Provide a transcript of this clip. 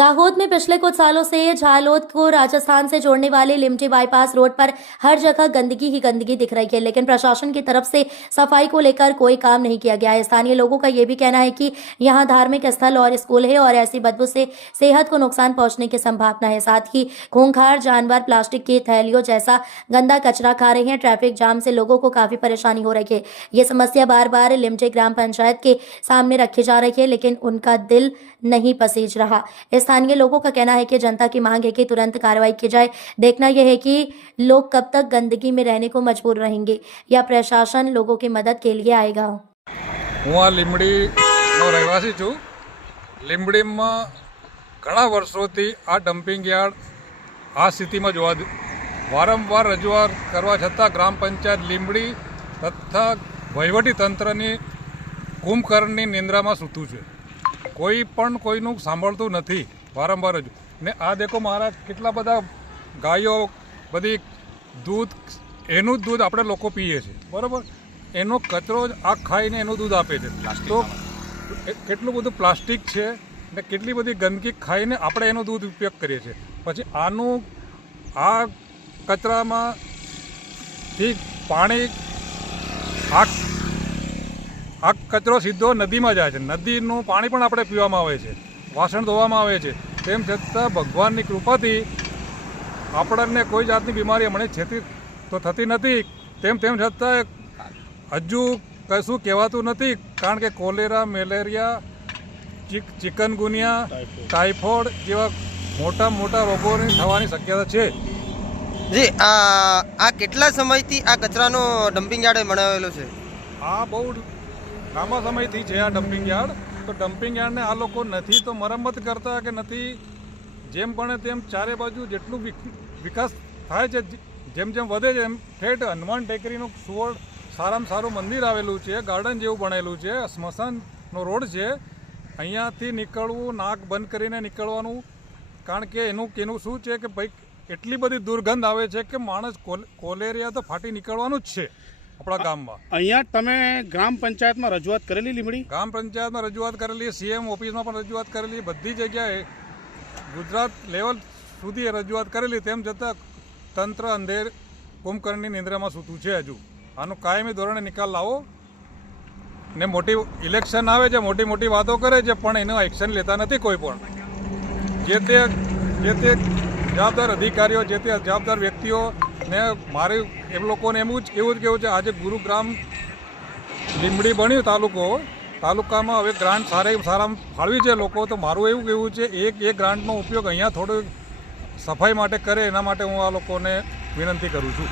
दाहोद में पिछले कुछ सालों से झालोद को राजस्थान से जोड़ने वाले लिमटी बाईपास रोड पर हर जगह गंदगी ही गंदगी दिख रही है, लेकिन प्रशासन की तरफ से सफाई को लेकर कोई काम नहीं किया गया है। स्थानीय लोगों का ये भी कहना है कि यहाँ धार्मिक स्थल और स्कूल है और ऐसी बदबू से सेहत को नुकसान पहुंचने की संभावना है। साथ ही खूंखार जानवर प्लास्टिक की थैलियों जैसा गंदा कचरा खा रहे हैं। ट्रैफिक जाम से लोगों को काफी परेशानी हो रही है। ये समस्या बार बार लिमटी ग्राम पंचायत के सामने रखी जा रही है, लेकिन उनका दिल नहीं पसीज रहा। स्थानीय लोगों का कहना है कि जनता की मांग है कि तुरंत कार्रवाई की जाए। देखना यह है कि लोग कब तक गंदगी में रहने को मजबूर रहेंगे या प्रशासन लोगों की मदद के लिए आएगा। હું આ લીંબડીનો રહેવાસી છું। લીંબડીમાં ઘણા વર્ષોથી આ ડમ્પિંગ યાર્ડ આ સ્થિતિમાં જોવા વારંવાર રજૂઆત કરવા છતાં ગ્રામ પંચાયત લીંબડી તથા વહીવટી તંત્રની કુંભકર્ણની નિંદ્રામાં સૂતું છે। કોઈ પણ કોઈનું સાંભળતું નથી। વારંવાર જ ને આ દેખો મહારાજ કેટલા બધા ગાયો બધી દૂધ એનું જ દૂધ આપણે લોકો પીએ છીએ, બરાબર? એનો કચરો જ આ ખાઈને એનું દૂધ આપે છે। તો કેટલું બધું પ્લાસ્ટિક છે ને કેટલી બધી ગંદકી ખાઈને આપણે એનું દૂધ ઉપયોગ કરીએ છીએ। પછી આનું આ કચરામાંથી પાણી આ કચરો સીધો નદીમાં જાય છે। નદીનું પાણી પણ આપણે પીવામાં આવે છે, વાસણ ધોવામાં આવે છે। તેમ છતાં ભગવાનની કૃપાથી આપણને કોઈ જાતની બીમારી હમણાં છેતી તો થતી નથી। તેમ છતાં હજુ કશું કહેવાતું નથી, કારણ કે કોલેરા, મેલેરિયા, ચિકનગુનિયા, ટાઇફોઇડ જેવા મોટા રોગોની થવાની શક્યતા છે। જી આ કેટલા સમયથી આ કચરાનો ડમ્પિંગ યાર્ડ બનાવેલો છે? આ બહુ લાંબા સમયથી છે આ ડમ્પિંગ યાર્ડ। તો ડમ્પિંગ યાર્ડને આ લોકો નથી તો મરમ્મત કરતા કે નથી। જેમ બને તેમ ચારે બાજુ જેટલું વિકાસ થાય છે, જેમ વધે છે એમ ઠેઠ હનુમાન ટેકરીનું સારામાં સારું મંદિર આવેલું છે, ગાર્ડન જેવું બનેલું છે, સ્મશાનનો રોડ છે। અહીંયાથી નીકળવું, નાક બંધ કરીને નીકળવાનું, કારણ કે એનું શું છે કે ભાઈ એટલી બધી દુર્ગંધ આવે છે કે માણસ કોલેરિયા તો ફાટી નીકળવાનું જ છે આપણા ગામમાં। અહીંયા તમે ગ્રામ પંચાયતમાં રજૂઆત કરેલી? લીંબડી ગ્રામ પંચાયતમાં રજૂઆત કરેલી, સીએમ ઓફિસમાં પણ રજૂઆત કરેલી, બધી જગ્યાએ ગુજરાત લેવલ સુધી રજૂઆત કરેલી। તેમ છતાં તંત્ર અંધેર કુંભકર્ણની નિંદ્રામાં સૂતું છે। હજુ આનું કાયમી ધોરણે નિકાલ લાવો ને મોટી ઇલેક્શન આવે છે, મોટી વાતો કરે છે, પણ એનું એક્શન લેતા નથી કોઈ પણ। જે તે જવાબદાર અધિકારીઓ, જે તે જવાબદાર વ્યક્તિઓ ને મારે એમ લોકોને એવું જ કહેવું છે, આજે ગુરુગ્રામ લીંબડી બન્યું તાલુકામાં હવે ગ્રાન્ટ સારામાં ફાળવી છે લોકો। તો મારું એવું કહેવું છે એક ગ્રાન્ટનો ઉપયોગ અહીંયા થોડું સફાઈ માટે કરે, એના માટે હું આ લોકોને વિનંતી કરું છું।